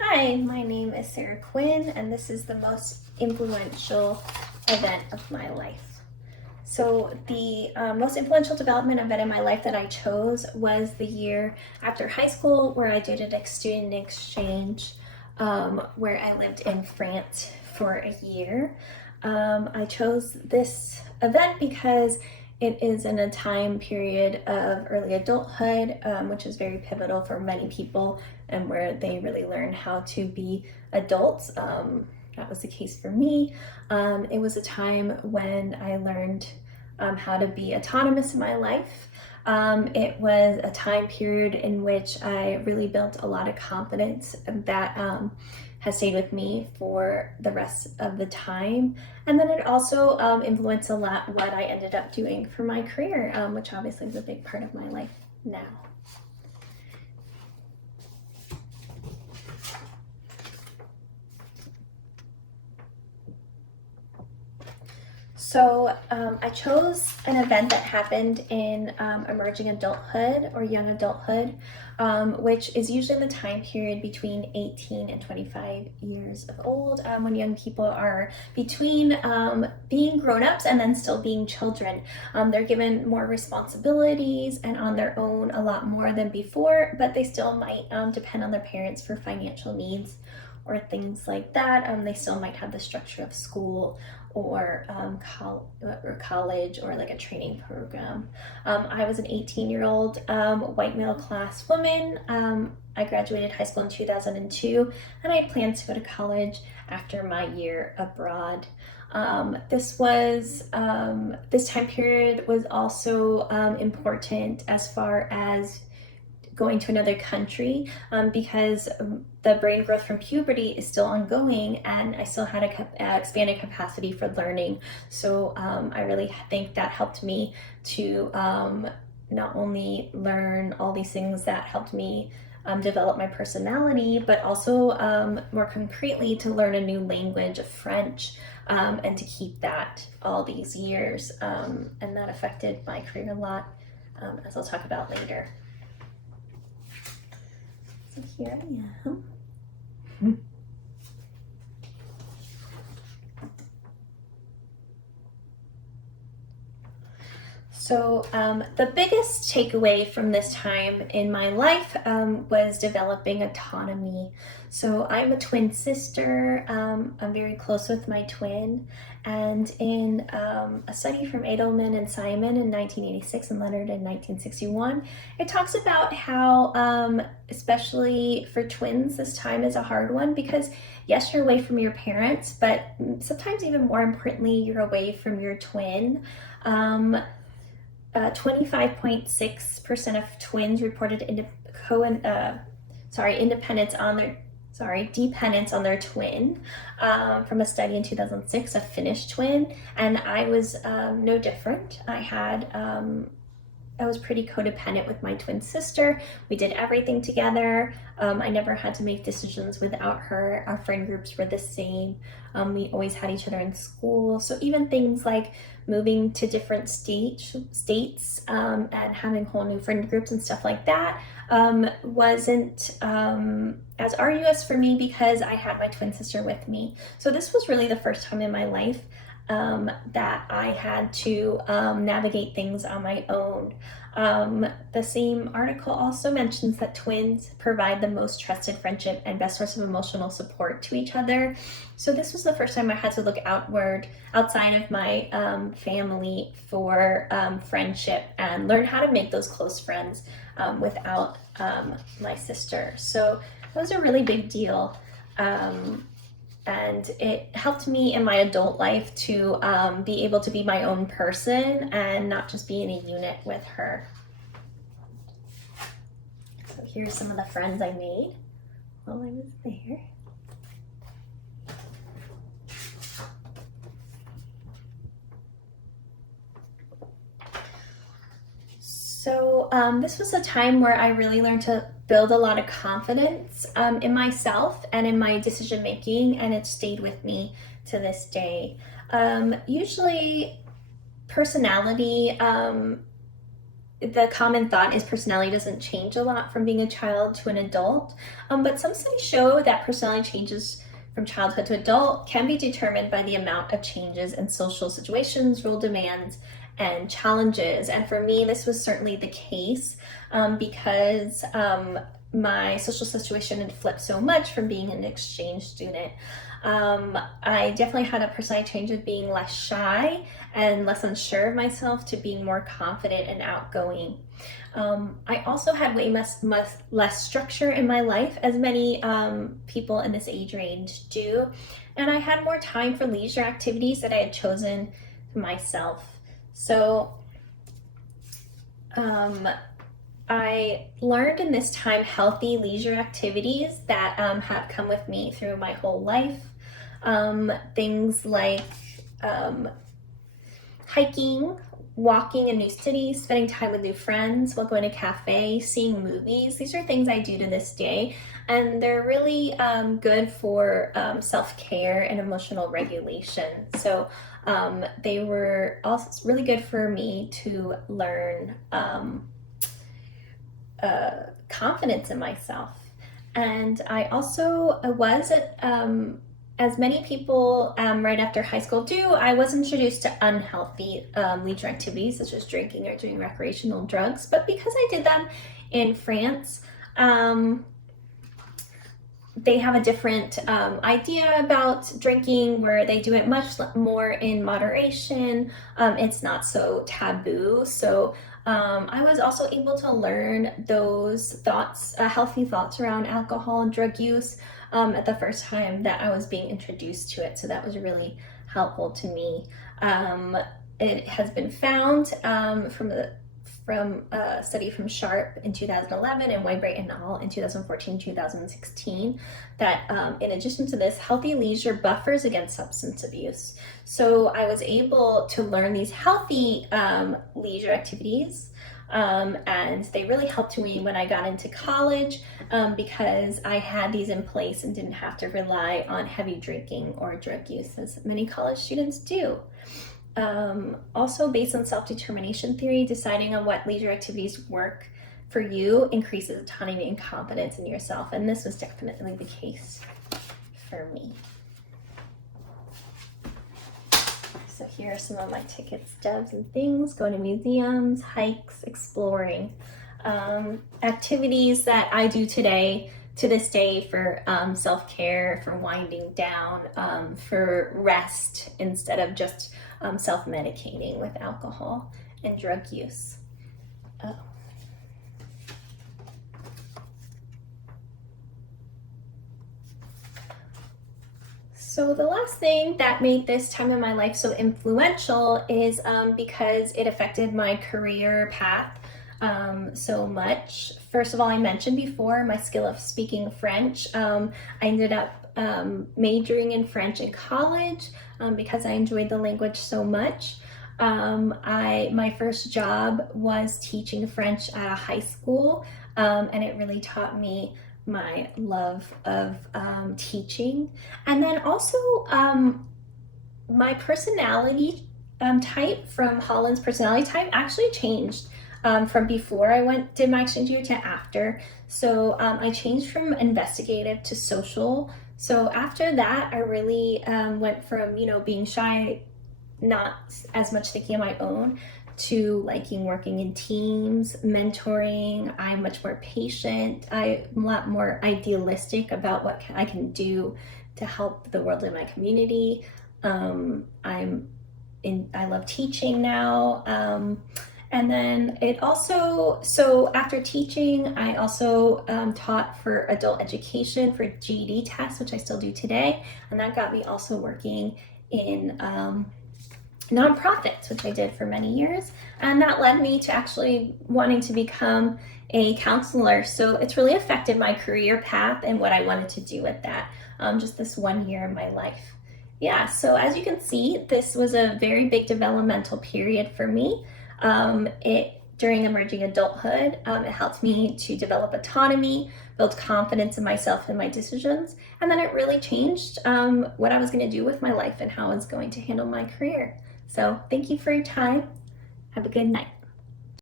Hi, my name is Sarah Quinn, and this is the most influential event of my life. So, the most influential development event in my life that I chose was the year after high school, where I did a student exchange where I lived in France for a year. I chose this event because it is in a time period of early adulthood, which is very pivotal for many people and where they really learn how to be adults. That was the case for me. It was a time when I learned how to be autonomous in my life. It was a time period in which I really built a lot of confidence that has stayed with me for the rest of the time. And then it also influenced a lot what I ended up doing for my career, which obviously is a big part of my life now. So I chose an event that happened in emerging adulthood or young adulthood, which is usually the time period between 18 and 25 years of old, when young people are between being grown-ups and then still being children. They're given more responsibilities and on their own a lot more than before, but they still might depend on their parents for financial needs or things like that. They still might have the structure of school or college or like a training program. I was an 18-year-old white middle class woman. I graduated high school in 2002 and I planned to go to college after my year abroad. This time period was also important as far as going to another country, because the brain growth from puberty is still ongoing and I still had a expanded capacity for learning. So I really think that helped me to not only learn all these things that helped me develop my personality, but also more concretely to learn a new language, French, and to keep that all these years. And that affected my career a lot, as I'll talk about later. So here I am. So the biggest takeaway from this time in my life was developing autonomy. So I'm a twin sister. I'm very close with my twin. And in a study from Edelman and Simon in 1986 and Leonard in 1961, it talks about how, especially for twins, this time is a hard one because yes, you're away from your parents, but sometimes even more importantly, you're away from your twin. 25.6% of twins reported dependence on their twin, from a study in 2006, a Finnish twin, and I was no different. I was pretty codependent with my twin sister. We did everything together. I never had to make decisions without her. Our friend groups were the same. We always had each other in school. So even things like moving to different states and having whole new friend groups and stuff like that wasn't as arduous for me because I had my twin sister with me. So this was really the first time in my life that I had to navigate things on my own. The same article also mentions that twins provide the most trusted friendship and best source of emotional support to each other. So this was the first time I had to look outside of my family for friendship and learn how to make those close friends without my sister. So that was a really big deal. And it helped me in my adult life to be able to be my own person and not just be in a unit with her. So here's some of the friends I made while I was there. So this was a time where I really learned to build a lot of confidence in myself and in my decision making, and it stayed with me to this day. Usually personality the common thought is personality doesn't change a lot from being a child to an adult, but some studies show that personality changes from childhood to adult can be determined by the amount of changes in social situations, role demands, and challenges. And for me, this was certainly the case because my social situation had flipped so much from being an exchange student. I definitely had a personality change of being less shy and less unsure of myself to being more confident and outgoing. I also had way much less structure in my life, as many people in this age range do, and I had more time for leisure activities that I had chosen myself. So I learned in this time healthy leisure activities that have come with me through my whole life. Things like hiking, walking in new cities, spending time with new friends while going to cafes, seeing movies. These are things I do to this day, and they're really good for self-care and emotional regulation. So they were also really good for me to learn confidence in myself. And I also was as many people right after high school do, I was introduced to unhealthy leisure activities such as drinking or doing recreational drugs. But because I did them in France, they have a different idea about drinking, where they do it much more in moderation. It's not so taboo. So I was also able to learn those thoughts, healthy thoughts around alcohol and drug use at the first time that I was being introduced to it. So that was really helpful to me. It has been found from a study from Sharp in 2011 and Weinbright et al. In 2014-2016 that in addition to this, healthy leisure buffers against substance abuse. So I was able to learn these healthy leisure activities and they really helped me when I got into college because I had these in place and didn't have to rely on heavy drinking or drug use as many college students do. Also based on self-determination theory, deciding on what leisure activities work for you increases autonomy and confidence in yourself. And this was definitely the case for me. So here are some of my ticket stubs and things: going to museums, hikes, exploring. Activities that I do today, to this day, for self-care, for winding down, for rest instead of just self-medicating with alcohol and drug use. So the last thing that made this time in my life so influential is because it affected my career path so much. First of all, I mentioned before my skill of speaking French. I ended up majoring in French in college because I enjoyed the language so much. My first job was teaching French at a high school, and it really taught me my love of teaching. And then also my personality type from Holland's personality type actually changed from before I did my exchange year to after. So I changed from investigative to social. So after that, I really went from, being shy, not as much thinking on my own, to liking working in teams, mentoring. I'm much more patient. I'm a lot more idealistic about what I can do to help the world in my community. I love teaching now. And then so after teaching, I also taught for adult education for GED tests, which I still do today. And that got me also working in nonprofits, which I did for many years. And that led me to actually wanting to become a counselor. So it's really affected my career path and what I wanted to do with that, just this 1 year in my life. Yeah, so as you can see, this was a very big developmental period for me. During emerging adulthood, it helped me to develop autonomy, build confidence in myself and my decisions, and then it really changed what I was going to do with my life and how I was going to handle my career. So thank you for your time. Have a good night.